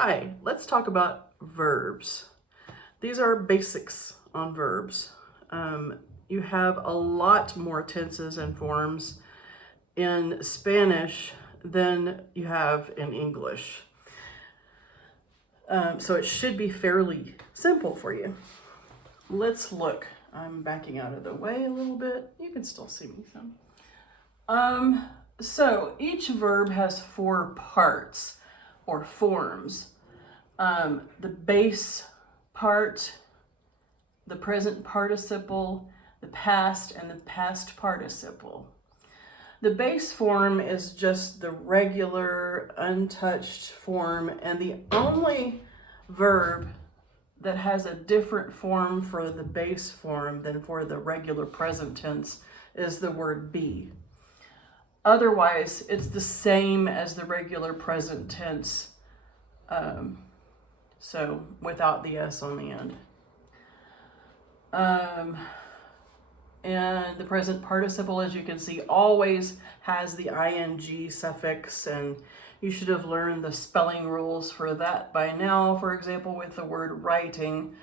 Hi, let's talk about verbs. These are basics on verbs. You have a lot more tenses and forms in Spanish than you have in English. So it should be fairly simple for you. Let's look. I'm backing out of the way a little bit. You can still see me some. So each verb has 4 parts or forms. The base part, the present participle, the past, and the past participle. The base form is just the regular, untouched form, and the only verb that has a different form for the base form than for the regular present tense is the word be. Otherwise, it's the same as the regular present tense, so without the S on the end. And the present participle, as you can see, always has the ing suffix, and you should have learned the spelling rules for that by now. For example, with the word writing,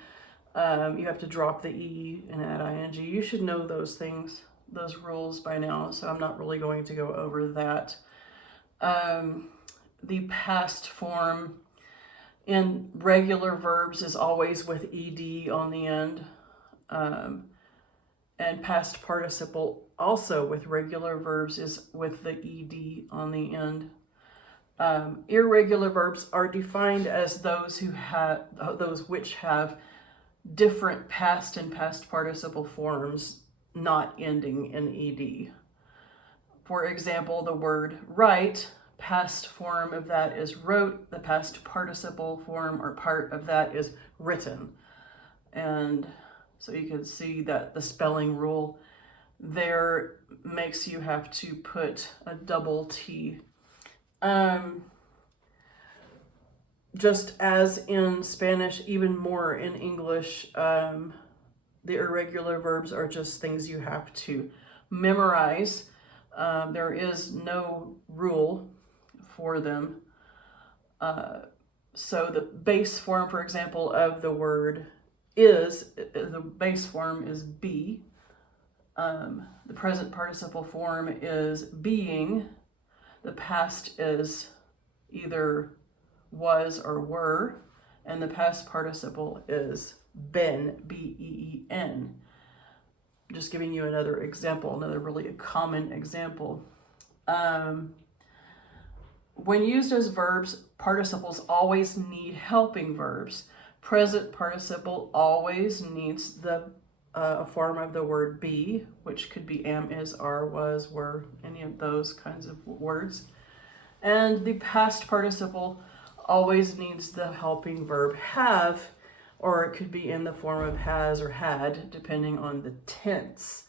you have to drop the E and add ing. You should know those things, those rules by now, so I'm not really going to go over that. The past form in regular verbs is always with ed on the end. And past participle also with regular verbs is with the ed on the end. Irregular verbs are defined as those which have different past and past participle forms not ending in ed. For example, the word write, past form of that is wrote, the past participle form or part of that is written. And so you can see that the spelling rule there makes you have to put a double T. Just as in Spanish, even more in English, the irregular verbs are just things you have to memorize. There is no rule for them. So the base form, for example, of the word the base form is be. The present participle form is being. The past is either was or were, and the past participle is been, B-E-E-N. Just giving you another example, another really common example. When used as verbs, participles always need helping verbs. Present participle always needs the form of the word be, which could be am, is, are, was, were, any of those kinds of words. And the past participle always needs the helping verb have, or it could be in the form of has or had, depending on the tense.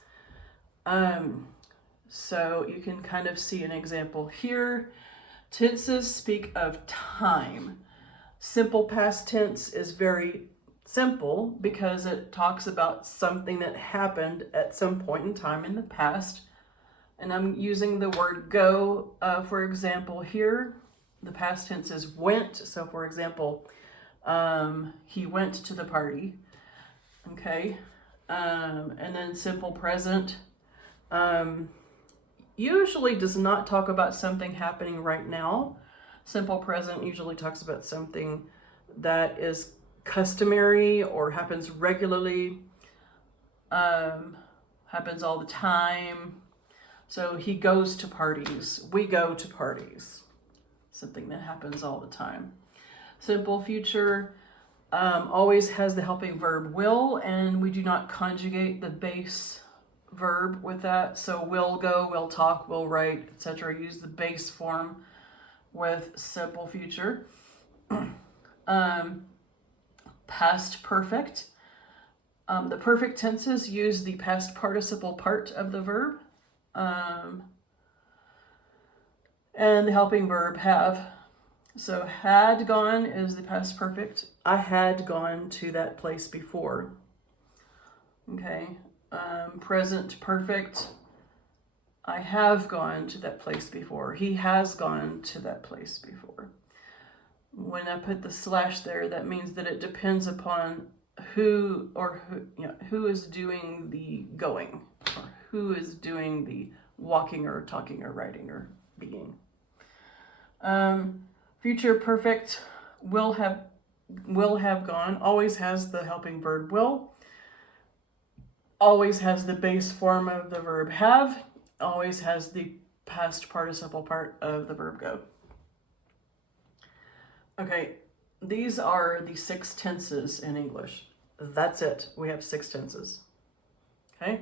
So you can kind of see an example here. Tenses speak of time. Simple past tense is very simple because it talks about something that happened at some point in time in the past. And I'm using the word go, for example, here. The past tense is went. So for example, he went to the party. Okay. And then simple present usually does not talk about something happening right now. Simple present usually talks about something that is customary or happens regularly, happens all the time. So he goes to parties, we go to parties, something that happens all the time. Simple future always has the helping verb will, and we do not conjugate the base verb with that. So will go, will talk, will write, etc. Use the base form with simple future. Past perfect. The perfect tenses use the past participle part of the verb. And the helping verb have. So had gone is the past perfect. I had gone to that place before. Okay. Present perfect. I have gone to that place before. He has gone to that place before. when I put the slash there, that means that it depends upon who is doing the going, or who is doing the walking or talking or writing or being. Future perfect, will have gone, always has the helping verb will, always has the base form of the verb have, always has the past participle part of the verb go. Okay, these are the 6 tenses in English. That's it. We have 6 tenses. Okay?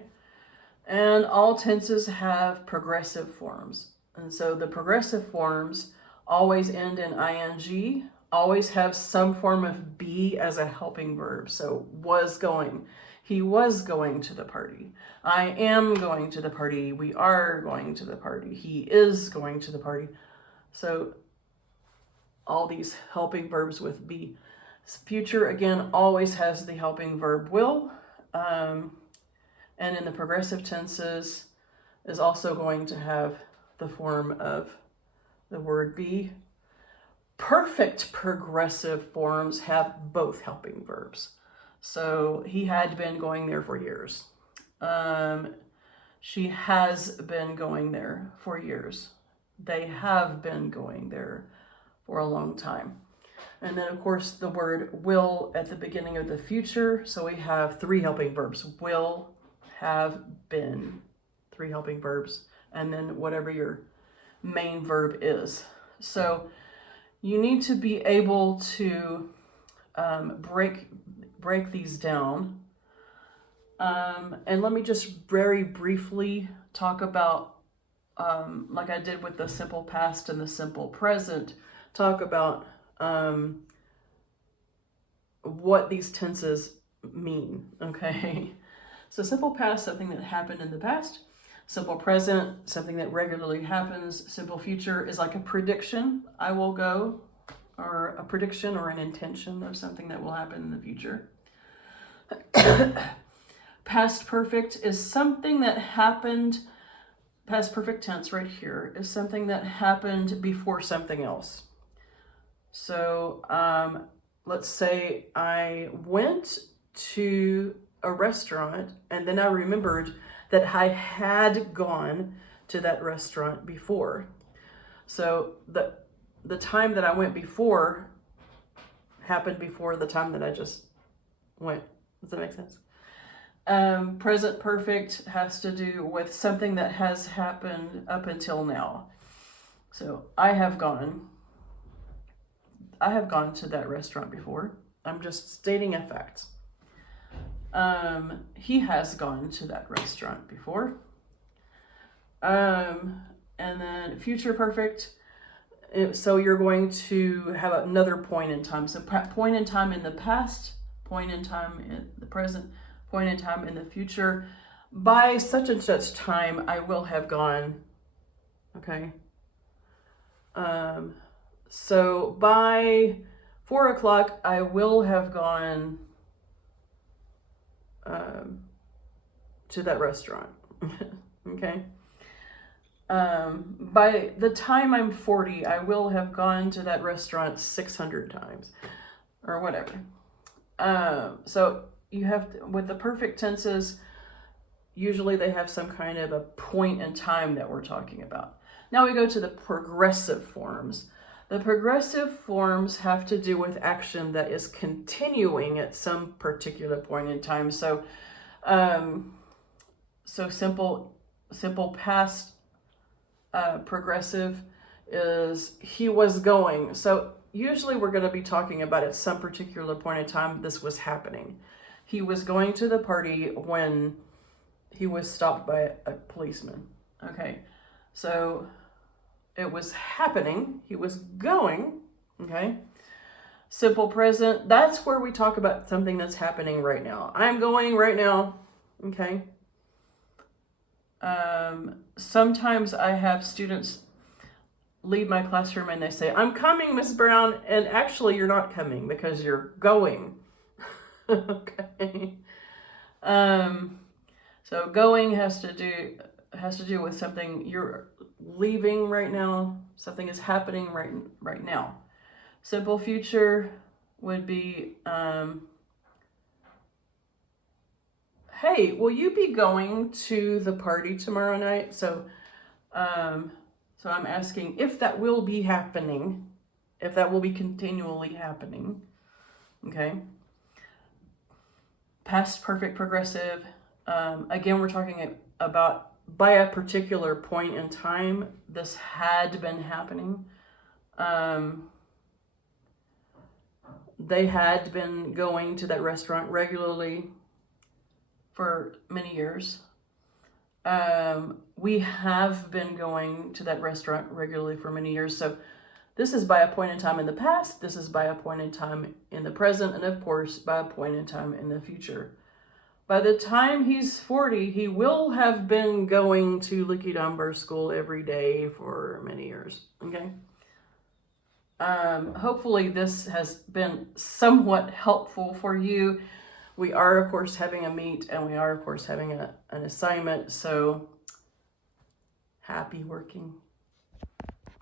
And all tenses have progressive forms. And so the progressive forms always end in ing, always have some form of be as a helping verb. So was going. He was going to the party. I am going to the party. We are going to the party. He is going to the party. So all these helping verbs with be. Future, again, always has the helping verb will. And in the progressive tenses is also going to have the form of the word be. Perfect progressive forms have both helping verbs. So he had been going there for years. She has been going there for years. They have been going there for a long time. And then, of course, the word will at the beginning of the future. So we have 3 helping verbs. Will, have, been. 3 helping verbs. And then whatever your main verb is. So you need to be able to break these down. And let me just very briefly talk about, like I did with the simple past and the simple present, talk about what these tenses mean, okay? So simple past, something that happened in the past. Simple present, something that regularly happens. Simple future is like a prediction, I will go, or a prediction or an intention of something that will happen in the future. Past perfect is something that happened, past perfect tense right here, is something that happened before something else. So let's say I went to a restaurant and then I remembered that I had gone to that restaurant before. So the time that I went before happened before the time that I just went. Does that make sense? Present perfect has to do with something that has happened up until now. So I have gone to that restaurant before. I'm just stating a fact. He has gone to that restaurant before. And then future perfect. So you're going to have another point in time. So point in time in the past, point in time in the present, point in time in the future. By such and such time, I will have gone. Okay. So by 4 o'clock, I will have gone to that restaurant. Okay. By the time I'm 40, I will have gone to that restaurant 600 times or whatever. So you have to, with the perfect tenses, usually they have some kind of a point in time that we're talking about. Now we go to the progressive forms. The progressive forms have to do with action that is continuing at some particular point in time. So, simple past progressive is he was going. So usually we're going to be talking about at some particular point in time this was happening. He was going to the party when he was stopped by a policeman. Okay, so it was happening. He was going. Okay. Simple present. That's where we talk about something that's happening right now. I'm going right now. Okay. Sometimes I have students leave my classroom and they say, "I'm coming, Miss Brown," and actually you're not coming because you're going. Okay. So going has to do with something you're leaving right now. Something is happening right now. Simple future would be, hey, will you be going to the party tomorrow night? So I'm asking if that will be happening, if that will be continually happening. Okay. Past perfect progressive. Again, we're talking about by a particular point in time, this had been happening. They had been going to that restaurant regularly for many years. We have been going to that restaurant regularly for many years. So this is by a point in time in the past, this is by a point in time in the present, and of course, by a point in time in the future. By the time he's 40, he will have been going to Licky Dunbar School every day for many years, okay? Hopefully this has been somewhat helpful for you. We are, of course, having a meet, and we are, of course, having an assignment, so happy working.